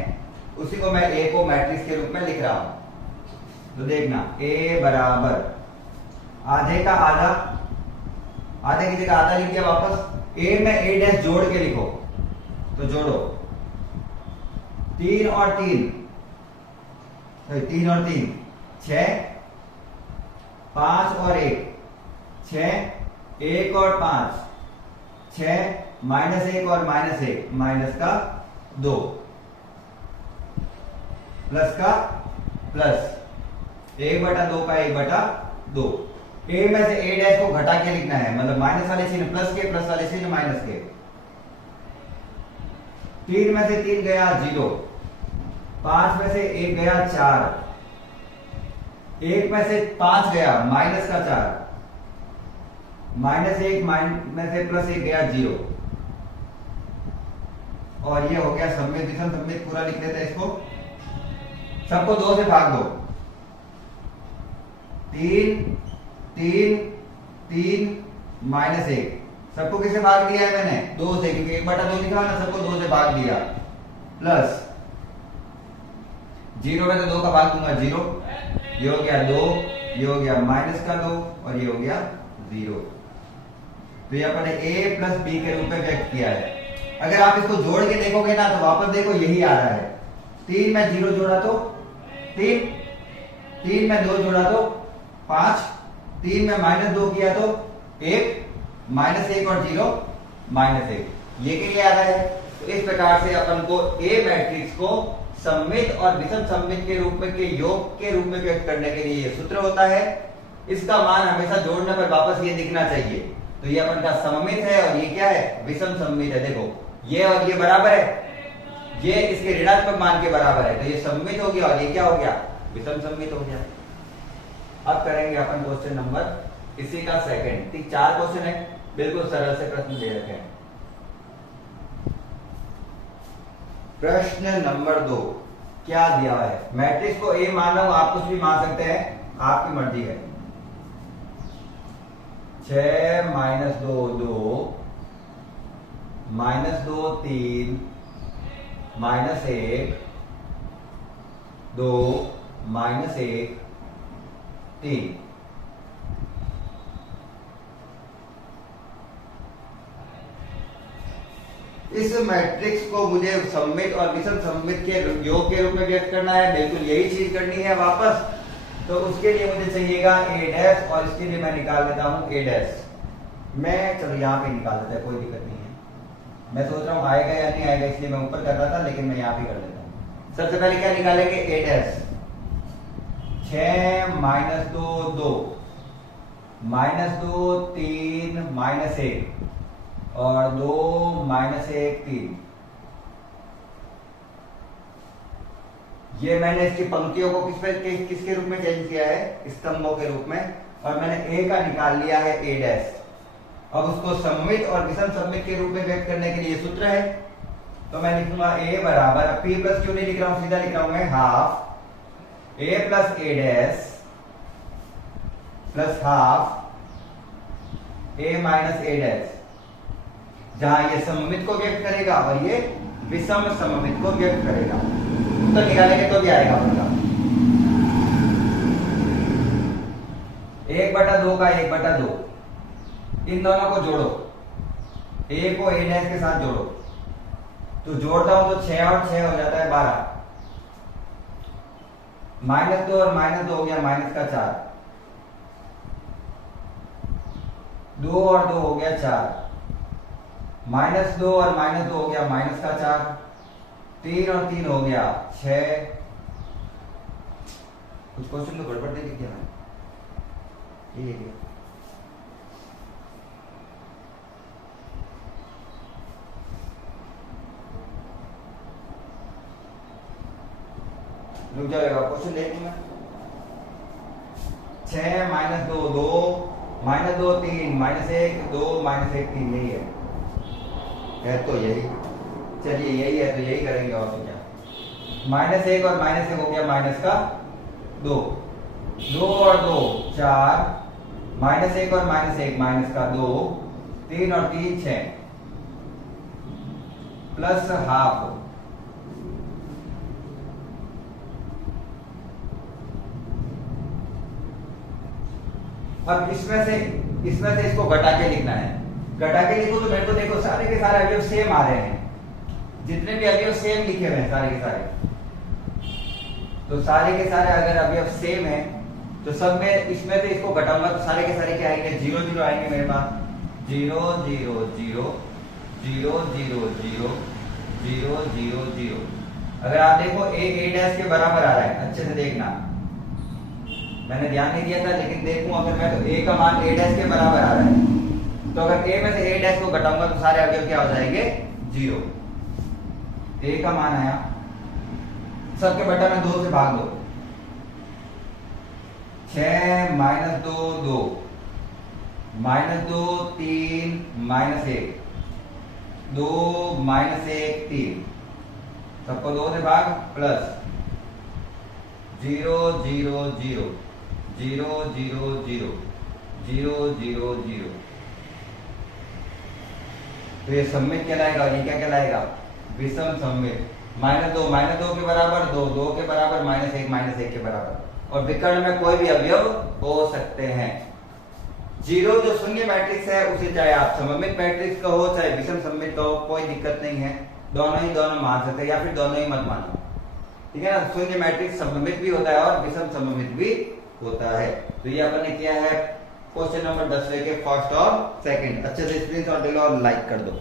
उसी को मैं ए को मैट्रिक्स के रूप में लिख रहा हूं। तो देखना ए बराबर आधे का आधा, आधे की जगह आधा लिख दिया वापस। ए में ए डैश जोड़ के लिखो, तो जोड़ो 3 और 3, 3 और 3 6, 5 और 1 6, 1 और 5 6, माइनस 1 और माइनस 1 माइनस का 2 प्लस का प्लस 1/2 का 1/2। ए में से ए डैश को घटा के लिखना है, मतलब माइनस वाले चिन्ह प्लस के, प्लस वाले चिन्ह माइनस के। 3 में से 3 गया 0, 5 में से 1 गया 4, 1 में से 5 गया माइनस का 4, -1 में से +1 गया 0, और ये हो गया सममित विषम सममित। पूरा लिख लेते हैं इसको, सबको 2 से भाग दो। 3 3 3 -1, सबको किससे भाग दिया है मैंने, 2 से, क्योंकि 1/2 लिखा है ना, सबको 2 से भाग दिया। प्लस 0 में तो 2 का भाग दूंगा 0, ये हो गया 2, ये हो गया माइनस का 2 और ये हो गया 0। तो ये अपने a प्लस बी के रूप में व्यक्त किया है। अगर आप इसको जोड़ के देखोगे ना, तो वापस देखो यही आ रहा है। 3 में 0 जोड़ा तो 3, 3 में 2 जोड़ा तो 5, 3 में -2 किया तो 1, -1 और 0 -1, ये के लिए आ रहा है। तो इस प्रकार से अपन को ए मैट्रिक्स को सममित और विषम सममित के रूप में के योग के रूप में व्यक्त करने के लिए ये सूत्र होता है। इसका मान हमेशा जोड़ने पर वापस ये दिखना चाहिए। तो ये अपन का सममित है और ये क्या है, विषम सममित है। देखो ये और ये बराबर है, ये इसके ऋणात्मक मान के बराबर है, तो ये सममित हो गया और ये क्या हो गया, विषम सममित हो गया। अब करेंगे अपन क्वेश्चन नंबर इसी का सेकंड। 4 क्वेश्चन है, बिल्कुल सरल से प्रश्न दे रखे हैं। प्रश्न नंबर 2 क्या दिया है, मैट्रिक्स को ए मान लो, आप कुछ भी मान सकते हैं, आपकी मर्जी है। 6 -2 2, -2 3, -1 2, -1 3। इस मैट्रिक्स को मुझे सममित और विषम सममित के योग के रूप में व्यक्त करना है, बिल्कुल यही चीज करनी है वापस। तो उसके लिए मुझे चाहिएगा ए डैश, और इसके लिए मैं निकाल लेता हूं ए डैश। मैं चलो यहाँ पे निकाल देता है, कोई दिक्कत नहीं है। मैं सोच रहा हूँ आएगा या नहीं आएगा, इसलिए मैं ऊपर कर रहा था, लेकिन मैं यहाँ पे कर लेता हूँ। सबसे पहले क्या निकालेंगे, ए डैश। 6 -2 2, -2 3 -1 और 2 -1 3। ये मैंने इसकी पंक्तियों को किसके रूप में चेंज किया है, स्तंभों के रूप में, और मैंने ए का निकाल लिया है ए डैश। अब उसको सममित और विषम सममित के रूप में व्यक्त करने के लिए सूत्र है, तो मैं लिखूंगा ए बराबर, अब पी प्लस क्यू नहीं लिख रहा हूं, सीधा लिख रहा हूं मैं हाफ ए प्लस ए डैश प्लस हाफ ए माइनस ए डैश, जहां ये सममित को व्यक्त करेगा और ये विषम सममित को व्यक्त करेगा। तो निकालेंगे तो भी आएगा अपना 1/2 का 1/2, इन दोनों को जोड़ो, ए को ए डैश के साथ जोड़ो, तो जोड़ता हूं तो 6 और 6 हो जाता है 12, -2 और -2 हो गया माइनस का 4, 2 और 2 हो गया 4, -2 और -2 हो गया माइनस का 4, 3 और 3 हो गया 6। कुछ क्वेश्चन तो गड़बड़ नहीं दिख गया, ये रुक जाएगा, क्वेश्चन देख लूँ मैं। 6 माइनस 2 2 माइनस 2 3 माइनस 1 2 माइनस 1 3, यही है तो यही। चलिए यही है तो यही करेंगे, और तो क्या। माइनस 1 और माइनस 1 हो गया माइनस का 2, 2 और 2 4, माइनस 1 और माइनस 1 माइनस का 2, 3 और 3 6, प्लस हाफ। अब इसमें से इसको घटा के लिखना है। घटा के लिखो तो मेरे को देखो सारे के सारे अवयव सेम आ रहे हैं, जितने भी अवयव सेम लिखे हुए हैं सारे के सारे, तो सारे के सारे अगर अवयव सेम है तो सब में इसमें से इसको घटाऊंगा तो सारे के सारे क्या आएंगे, 0 0 आएंगे मेरे पास। 0 0 0 0 0 0 0 0 0। अगर आप देखो a डैश के बराबर आ रहा है, अच्छे से देखना, मैंने ध्यान नहीं दिया था लेकिन देखूं अगर मैं तो a का मान a डैश के बराबर आ रहा है, तो अगर a में से a डैश को घटाऊंगा तो सारे अवयव क्या हो जाएंगे, 0। a का मान आया, सबके बटा में 2 से भाग दो। 6 माइनस 2 2 माइनस 2 3 माइनस 1 2 माइनस 1 3, सबको 2 से भाग, प्लस 0 0 0 0 0 0 0 0 0। तो ये सममित कहलाएगा, ये क्या कहलाएगा, विषम सममित। माइनस 2 के बराबर 2 2 के बराबर माइनस 1 के बराबर, और विकर्ण में कोई भी अवयव हो सकते हैं। 0 जो शून्य मैट्रिक्स है उसे चाहे आप सममित मैट्रिक्स का हो चाहे विषम सममित का हो, कोई दिक्कत नहीं है, दोनों मान सकते हैं या फिर दोनों ही मत मानो, ठीक है ना। शून्य मैट्रिक्स सममित भी होता है और विषम सममित भी होता है। तो ये अपन ने किया है क्वेश्चन नंबर 10 के फर्स्ट और सेकंड। अच्छे से स्क्रीनशॉट ले लो और लाइक कर दो।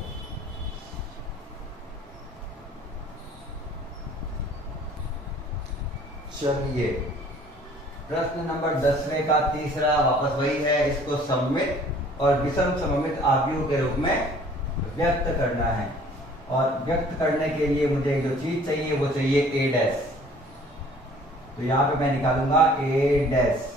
चलिए प्रश्न नंबर 10 का तीसरा वापस वही है, इसको सममित और विषम सममित आव्यूह के रूप में व्यक्त करना है। और व्यक्त करने के लिए मुझे जो चीज चाहिए वो चाहिए a डैश। तो यहां पे मैं निकालूंगा a डैश।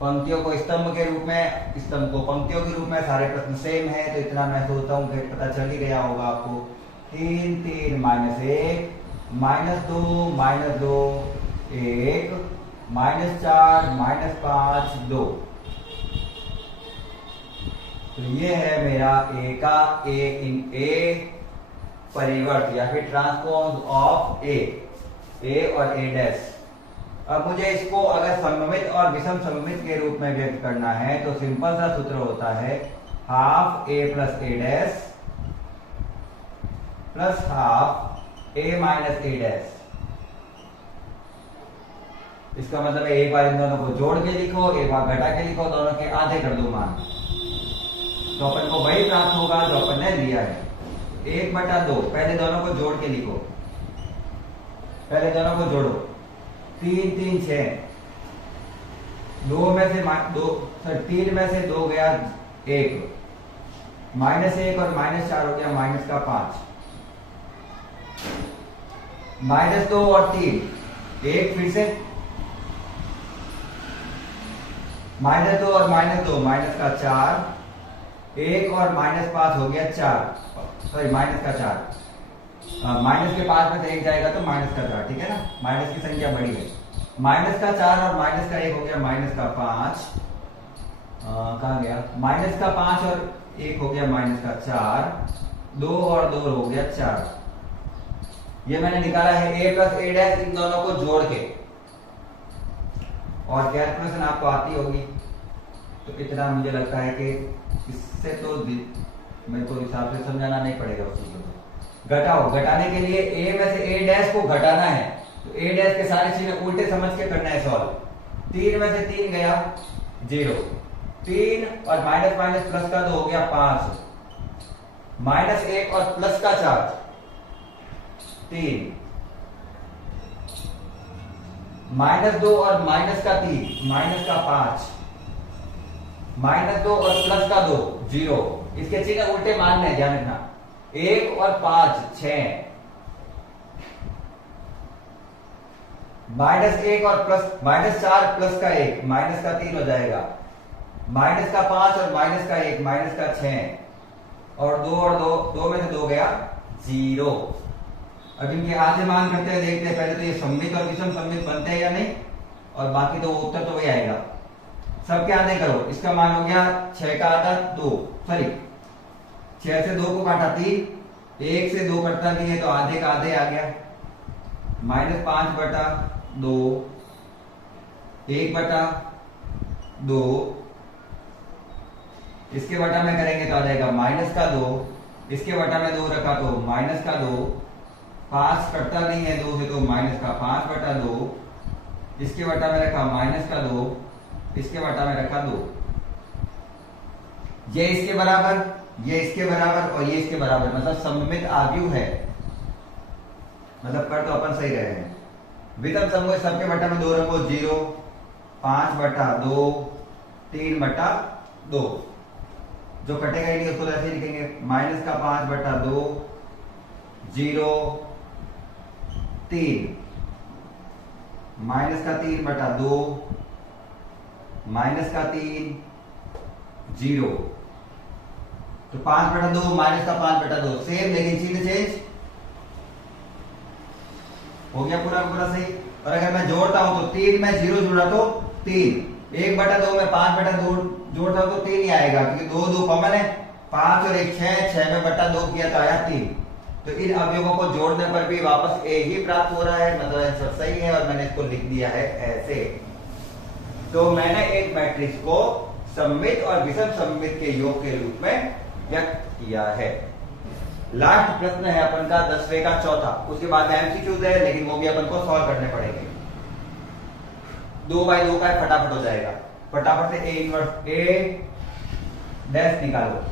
पंक्तियों को स्तंभ के रूप में, स्तंभ को पंक्तियों के रूप में, सारे प्रश्न सेम है तो इतना मैं सोचता हूँ कि पता चल ही गया होगा आपको। 3 3 माइनस 1 माइनस 2 1 माइनस 4 माइनस 5 2। तो ये है मेरा a का a इन a परिवर्त या फिर ट्रांसपोज ऑफ a और a डैश। अब मुझे इसको अगर सममित और विषम सममित के रूप में व्यक्त करना है तो सिंपल सा सूत्र होता है half a plus a dash plus half a minus a dash. इसका मतलब है एक बार इन दोनों को जोड़ के लिखो, एक बार घटा के लिखो, दोनों के आधे कर दो मान, तो अपन को वही प्राप्त होगा जो अपन ने लिया है। 1/2, पहले दोनों को जोड़ के लिखो, पहले दोनों को जोड़ो। 3 3 6, 3 में से 2 गया 1, -1 और -4 हो गया माइनस का 5, -2 और 3, 1 फिर से -2 और -2 माइनस का 4, 1 और -5 हो गया 4, सॉरी माइनस का 4, माइनस के 5 में से 1 जाएगा तो माइनस का 4, ठीक है ना, माइनस की संख्या बड़ी है। माइनस का 4 और माइनस का 1 हो गया माइनस का 5, कहाँ गया, माइनस का 5 और 1 हो गया माइनस का 4, 2 और 2 हो गया 4। ये मैंने निकाला है a प्लस a डैश, इन दोनों को जोड़ के, और कैलकुलेशन आपको आती होगी तो इतना मुझे लगता है कि इससे तो मेरे को हिसाब से समझाना नहीं पड़ेगा उस चीज को। घटाओ, घटाने के लिए a में से a डैश को घटाना है तो a डैश के सारे चीजें उल्टे समझ के करना है सॉल्व। 3 में से 3 गया 0, 3 और माइनस माइनस प्लस का 2 हो गया 5, -1 और प्लस का 4 3, -2 और माइनस का 3 माइनस का 5, -2 और प्लस का 2 0। इसके चिन्ह उल्टे मानने, ध्यान रखना। 1 और 5 6, -1 और -4 प्लस का 1 माइनस का 3 हो जाएगा, माइनस का 5 और माइनस का 1 माइनस का 6 और 2 और 2 में से 2 गया 0। अब इनके आधे मान करते हैं, देखते हैं पहले तो ये सममित और विषम सममित बनते हैं या नहीं, और बाकी तो उत्तर तो वही आएगा। सबके आधे करो, इसका मान हो गया 6 का आधा 2, सॉरी 6 से 2 को काटा 3, 1 से 2 कटता नहीं है तो आधे का आधे आ गया, -5/2, 1/2, इसके बटा में करेंगे तो आ जाएगा -2, इसके बटा में 2 रखा तो -2, 5 कटता नहीं है 2 से तो -5/2, इसके बटा में रखा -2, इसके बटा में रखा 2, ये इसके बराबर, ये इसके बराबर और ये इसके बराबर, मतलब सममित आव्यूह है, मतलब कर तो अपन सही रहे हैं। विषम समूह सबके बटा में 2 रखो 0, 5/2, 3/2, जो कटेगा ही नहीं उसको ऐसे लिखेंगे -5/2, 0, 3, -3/2, -3, 0, तो 5/2 -5/2 सेम, लेकिन चिन्ह चेंज हो गया पूरा पूरा सही। और अगर मैं जोड़ता हूं तो 3 में 0 जोड़ा तो 3, 1/2 में 5/2 जोड़ता हूं तो 3 ही आएगा, क्योंकि 2 2 कॉमन है, 5 और 1 6 में बटा 2 किया तो आया 3। तो इन अवयवों को जोड़ने पर भी वापस ए ही प्राप्त हो रहा है, मतलब आंसर सही है, और मैंने इसको लिख दिया है ऐसे। तो मैंने एक मैट्रिक्स को सममित और विषम सममित के योग के रूप में व्यक्त किया है। लास्ट प्रश्न है अपन का 10वें का चौथा, उसके बाद एमसीक्यूज है, लेकिन वो भी अपन को सॉल्व करने पड़ेंगे। 2/2 का फटाफट हो जाएगा, फटाफट से ए इनवर्स ए डैश निकालो।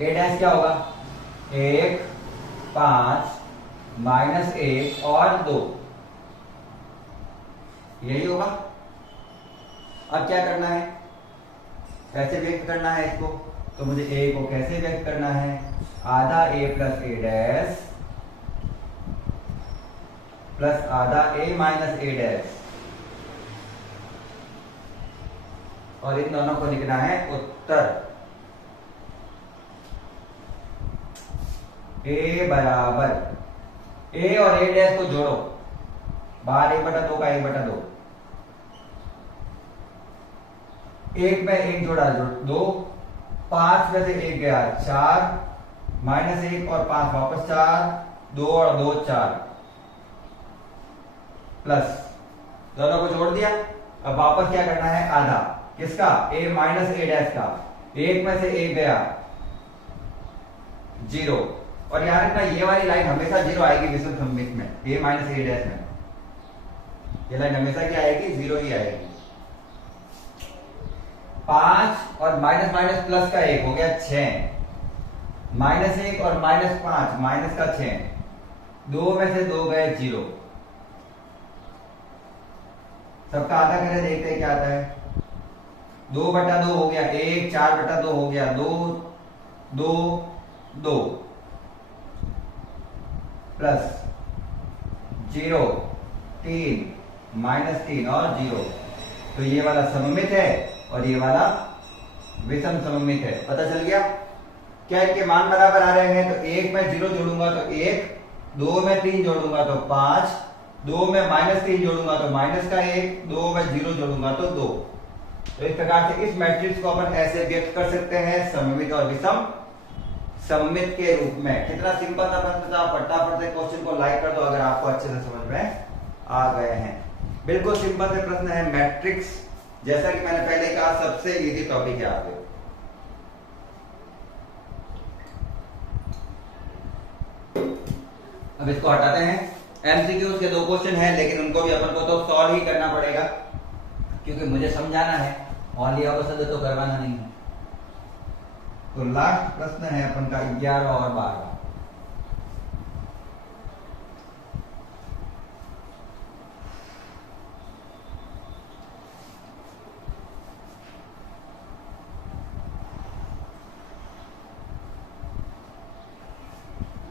ए डैश क्या होगा, 1 5 -1 और 2, यही होगा। अब क्या करना है, कैसे व्यक्त करना है इसको, तो मुझे ए को कैसे व्यक्त करना है, आधा ए प्लस ए डैश प्लस आधा ए माइनस ए डैश, और इन दोनों को लिखना है उत्तर। ए बराबर ए और ए डैश को जोड़ो, बाहर 1/2 का 1/2, 1 में 1 जोड़ा 2, 5 में से 1 गया 4, -1 और 5 वापस 4, 2 और 2 4, प्लस दोनों को जोड़ दिया। अब वापस क्या करना है, आधा किसका, a माइनस ए डैश का, 1 में से 1 गया 0, और याद रखना ये वाली लाइन हमेशा 0 आएगी विषम सममित में, a माइनस ए डैश में ये लाइन हमेशा क्या आएगी, 0 ही आएगी। 5 और माइनस माइनस प्लस का 1 हो गया 6, -1 और -5 माइनस का 6, 2 में से 2 गए 0, सबका आधा करें, देखते हैं क्या आता है। 2/2 हो गया 1, 4/2 हो गया 2, 2 2 प्लस 0 3 -3 और 0, तो ये वाला सममित है और ये वाला विषम सममित है। पता चल गया, क्या इनके मान बराबर आ रहे हैं, तो 1 में 0 जोड़ूंगा तो 1, 2 में 3 जोड़ूंगा तो 5, 2 में -3 जोड़ूंगा तो -1, 2 में 0 जोड़ूंगा तो 2। तो इस प्रकार से इस मैट्रिक्स को अपन ऐसे व्यक्त कर सकते हैं, सममित और विषम सममित के रूप में। कितना सिंपल था प्रश्न था, फटाफट से क्वेश्चन को लाइक कर दो अगर आपको अच्छे से समझ में आ गए हैं। बिल्कुल सिंपल से प्रश्न है, मैट्रिक्स जैसा कि मैंने पहले कहा सबसे इजी टॉपिक है आपके। अब इसको हटाते हैं। एमसीक्यूज के 2 क्वेश्चन हैं, लेकिन उनको भी अपन को तो सॉल्व ही करना पड़ेगा, क्योंकि मुझे समझाना है और लिया पसंद तो करवाना नहीं है। तो लास्ट प्रश्न है अपन का 11 और 12।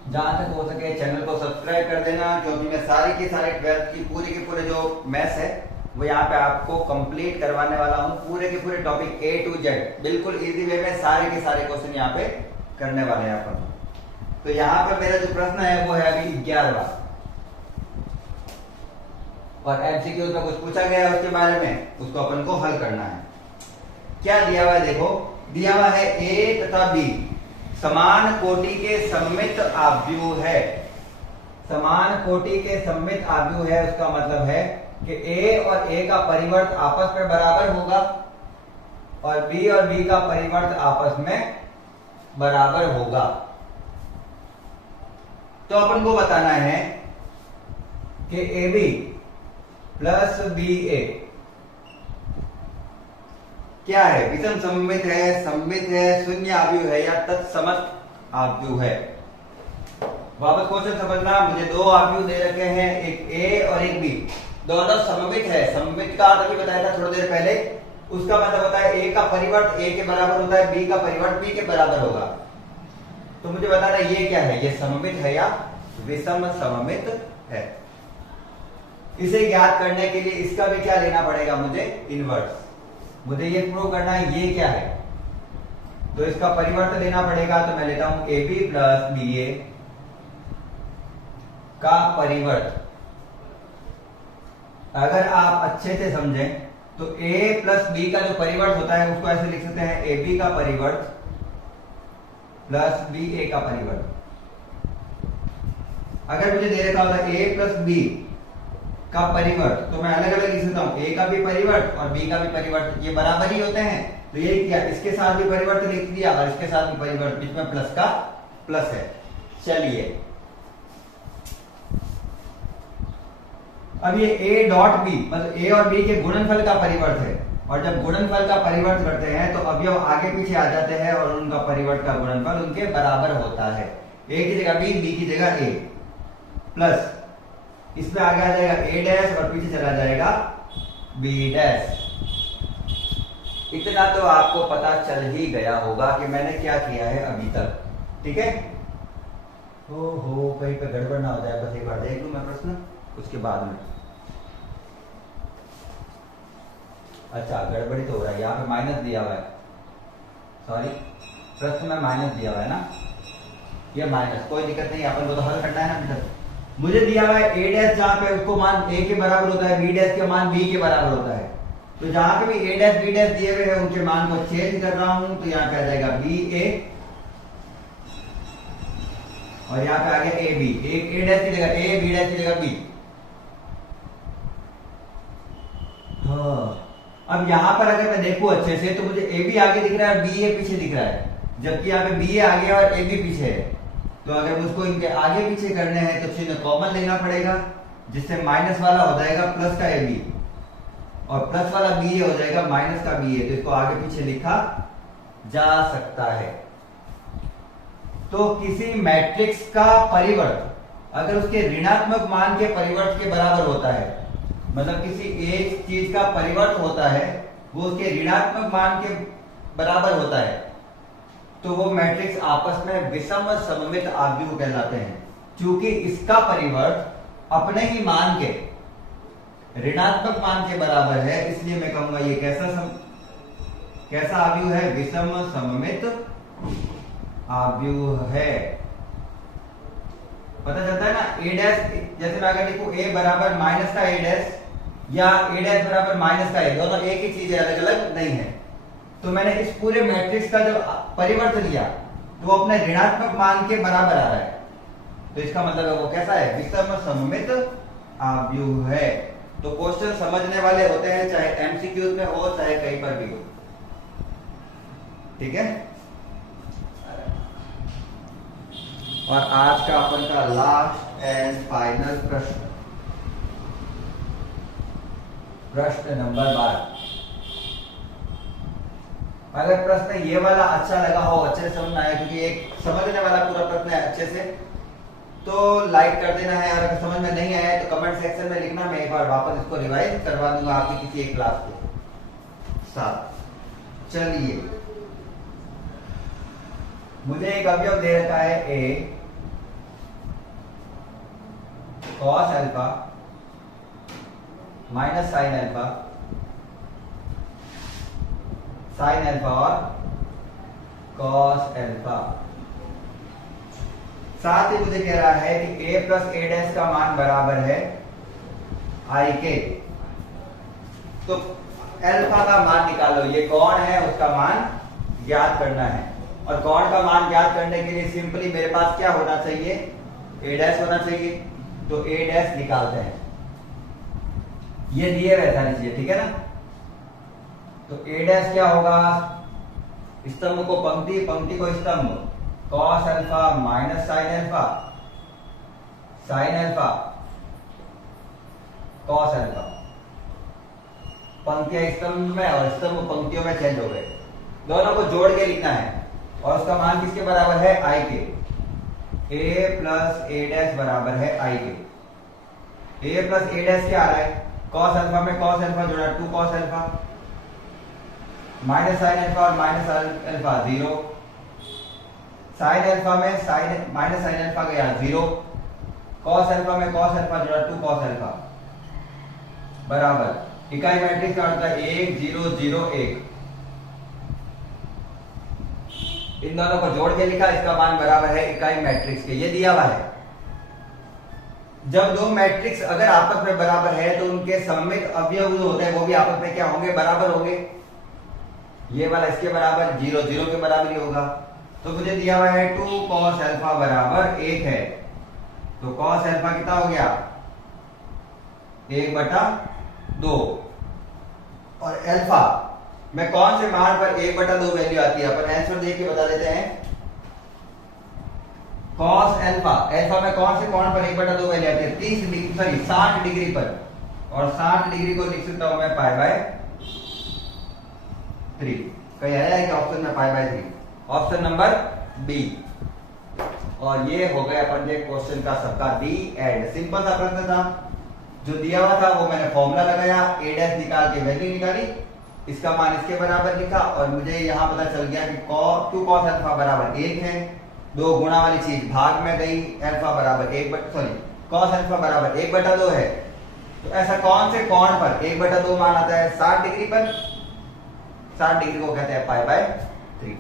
जहां तक हो सके चैनल को सब्सक्राइब कर देना, क्योंकि मैं सारी की सारी 12th की पूरी के पूरे जो मैथ्स है वो यहाँ पे आपको कंप्लीट करवाने वाला हूँ। पूरे के पूरे टॉपिक A to Z बिल्कुल इजी वे में सारे के सारे क्वेश्चन यहाँ पे करने वाले हैं अपन। तो यहाँ पर मेरा जो प्रश्न है वो है अभी 11वां, और एमसीक्यू में कुछ पूछा गया है उसके बारे में, उसको अपन को हल करना है। क्या दिया हुआ है देखो, दिया हुआ है A तथा B समान कोटि के सममित आव्यूह है। समान कोटि के सममित आव्यूह है, उसका मतलब है कि A और A का परिवर्त आपस में बराबर होगा और B और B का परिवर्त आपस में बराबर होगा। तो अपन को बताना है कि AB प्लस BA क्या है, विषम सममित है, सममित है, शून्य आव्यूह है या तत्समत आव्यूह है। वापस क्वेश्चन समझना, मुझे दो आव्यूह दे रखे हैं, एक A और एक B, दोनों सममित है। सममित का अर्थ अभी बताया था थोड़ी देर पहले, उसका मतलब होता है A का परिवर्त A के बराबर होता है, B का परिवर्त B के बराबर होगा। तो मुझे बताना ये क्या है, ये सममित है या विषम सममित है। इसे ज्ञात करने के लिए इसका भी क्या लेना पड़ेगा मुझे, इनवर्स। मुझे ये प्रूव करना है ये क्या है, तो इसका परिवर्त लेना पड़ेगा। तो मैं लेता हूं AB प्लस BA का परिवर्त। अगर आप अच्छे से समझें तो A प्लस B का जो परिवर्त होता है उसको ऐसे लिख सकते हैं, AB का परिवर्त प्लस BA का परिवर्त। अगर मुझे दे रखा होता A प्लस B का परिवर्त, तो मैं अलग अलग लिख सकता हूं, A का भी परिवर्त और B का भी परिवर्त, ये बराबर ही होते हैं। तो ये किया, इसके साथ भी परिवर्त लिख दिया और इसके साथ भी परिवर्त, बीच में प्लस का प्लस है। चलिए अब ये A डॉट B मतलब A और B के गुणनफल का परिवर्त है, और जब गुणनफल का परिवर्त करते हैं तो अवयव आगे पीछे आ जाते हैं और उनका परिवर्त का गुणनफल उनके बराबर होता है। A की जगह B, B की जगह A, प्लस इसमें आगे आ जाएगा A डैश और पीछे चला जाएगा B डैश। इतना तो आपको पता चल ही गया होगा कि मैंने क्या किया है अभी तक, ठीक है। हो कहीं पे गड़बड़ ना हो जाए, बस एक बार देख लूं मैं प्रश्न, उसके बाद में। अच्छा गड़बड़ी तो हो रहा है, यहाँ पे माइनस दिया हुआ है, सॉरी प्रश्न में माइनस दिया हुआ है ना, ये माइनस, कोई दिक्कत नहीं, अपन को तो हल करना है ना। मुझे दिया हुआ है A डैश, जहां पे उसको मान A के बराबर होता है, B डैश के मान B के बराबर होता है। तो जहां पे भी A डैश B डैश दिए हुए हैं उनके मान को चेंज कर रहा हूं, तो यहाँ पे आ जाएगा BA और यहाँ पे आ गया AB। एक A डैश की जगह A, B डैश की जगह B। हाँ, अब यहाँ पर अगर मैं देखूं अच्छे से तो मुझे AB आगे दिख रहा है और BA पीछे दिख रहा है, जबकि यहाँ पे BA आगे और AB पीछे है। तो अगर मुझको इनके आगे पीछे करने हैं तो चिन्ह कॉमन लेना पड़ेगा, जिससे माइनस वाला हो जाएगा प्लस का AB और प्लस वाला BA हो जाएगा माइनस का BA। तो इसको आगे पीछे लिखा जा सकता है। तो किसी मैट्रिक्स का परिवर्त अगर उसके ऋणात्मक मान के परिवर्त के बराबर होता है, मतलब किसी एक चीज का परिवर्त होता है वो उसके ऋणात्मक मान के बराबर होता है, तो वो मैट्रिक्स आपस में विषम सममित आव्यूह कहलाते हैं। क्योंकि इसका परिवर्त अपने ही मान के ऋणात्मक मान के बराबर है, इसलिए मैं कहूंगा ये कैसा आव्यूह है, विषम सममित आव्यूह है। पता चलता है ना। A डैश, जैसे मैं अगर लिखूं A बराबर माइनस का A डैश या A डैश बराबर माइनस का A, दोनों एक ही चीज है, अलग अलग नहीं है। तो मैंने इस पूरे मैट्रिक्स का जब परिवर्त लिया तो वो अपने ऋणात्मक मान के बराबर आ रहा है, तो इसका मतलब है वो कैसा है, विषम सममित आव्यूह है। तो क्वेश्चन समझने वाले होते हैं, चाहे एमसीक्यूज में हो चाहे कहीं पर भी हो, ठीक है। और आज का अपन का लास्ट एंड फाइनल प्रश्न, प्रश्न नंबर 12। अगर प्रश्न ये वाला अच्छा लगा हो, अच्छे से समझ में आया, क्योंकि एक समझने वाला पूरा प्रश्न है अच्छे से, तो लाइक कर देना है। और अगर समझ में नहीं आया तो कमेंट सेक्शन में लिखना, मैं एक बार वापस इसको रिवाइज करवा दूंगा आपकी किसी एक क्लास के साथ। चलिए, मुझे एक अवयव दे रखा है A cos alpha minus sign alpha, sine alpha और कॉस अल्फा। साथ ही मुझे कह रहा है कि a प्लस a डैश का मान बराबर है आई के। तो अल्फा का मान निकालो, ये कौन है उसका मान ज्ञात करना है। और कौन का मान ज्ञात करने के लिए सिंपली मेरे पास क्या होना चाहिए, a डैश होना चाहिए। तो a डैश निकालते हैं, ये दिए वैसा नहीं चाहिए, ठीक है ना। तो a डैश क्या होगा, स्तंभ को पंक्ति, पंक्ति को स्तंभ, cos alpha minus sign alpha, sine alpha cos alpha. पंक्तियां स्तंभ में और स्तंभ पंक्तियों में चेंज हो गए, दोनों को जोड़ के लिखना है। और उसका मान किसके बराबर है, आई के। a प्लस a डैश बराबर है आई के। a प्लस a डैश क्या आ रहा है, कॉस अल्फा में कॉस अल्फा जोड़ा 2 cos alpha, minus sine alpha और माइनस अल्फा 0, साइन अल्फा में साइन माइनस साइन अल्फा गया 0, कॉस अल्फा में कॉस अल्फा जोड़ा 2 कॉस अल्फा बराबर इकाई मैट्रिक्स का अर्थ है 1 0 0 1। इन दोनों को जोड़ के लिखा, इसका मान बराबर है इकाई मैट्रिक्स के। ये दिया हुआ है। जब दो मैट्रिक्स अगर आपस में बराबर है तो उनके सममित अवयव जो होते हैं वो भी आपस में क्या होंगे, बराबर होंगे। ये वाला इसके बराबर 0 0 के बराबर ही होगा। तो मुझे दिया हुआ है 2 cos अल्फा बराबर 1 है। तो cos अल्फा कितना हो गया, 1/2। और अल्फा में कौन से मान पर 1/2 वैल्यू आती है, अपन आंसर देख के बता देते हैं। cos अल्फा, अल्फा में कौन से कोण पर 1/2 वैल्यू आती है, 30 डिग्री, सॉरी 60 डिग्री पर। और 60 डिग्री को लिख सकता हूं मैं π/3। कहीं आया है कि ऑप्शन में π/3, ऑप्शन नंबर बी। और ये हो गया अपन के क्वेश्चन का सबका दी एंड। सिंपल सा प्रश्न था, जो दिया हुआ था वो मैंने फॉर्मूला लगाया, a डैश निकाल के वैल्यू निकाली, इसका मान इसके बराबर लिखा और मुझे यहां पता चल गया कि 2 cos अल्फा बराबर 1 है। दो गुणा वाली चीज भाग में गई, अल्फा बराबर 1/, cos अल्फा बराबर 1/2 है। तो ऐसा कौन से कोण पर 1/2 मान आता है, 60 डिग्री पर। 60 डिग्री को कहते हैं π/3।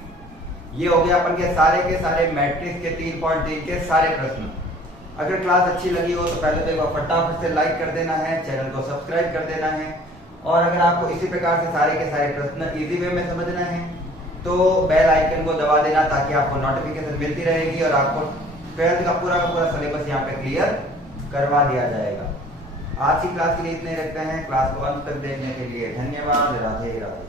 ये हो गया अपन के सारे मैट्रिक्स के 3.3 के सारे प्रश्न। अगर क्लास अच्छी लगी हो तो पहले तो एक बार फटाफट से लाइक कर देना है, चैनल को सब्सक्राइब कर देना है। और अगर आपको इसी प्रकार से सारे के सारे प्रश्न इजी वे में समझना है तो बेल आइकन को दबा देना, ताकि आपको नोटिफिकेशन मिलती रहेगी और आपको 12th का पूरा सिलेबस यहाँ पे क्लियर करवा दिया जाएगा। आज की क्लास के लिए इतने रखते हैं। क्लास को अंत तक देखने के लिए धन्यवाद। राधे राधे।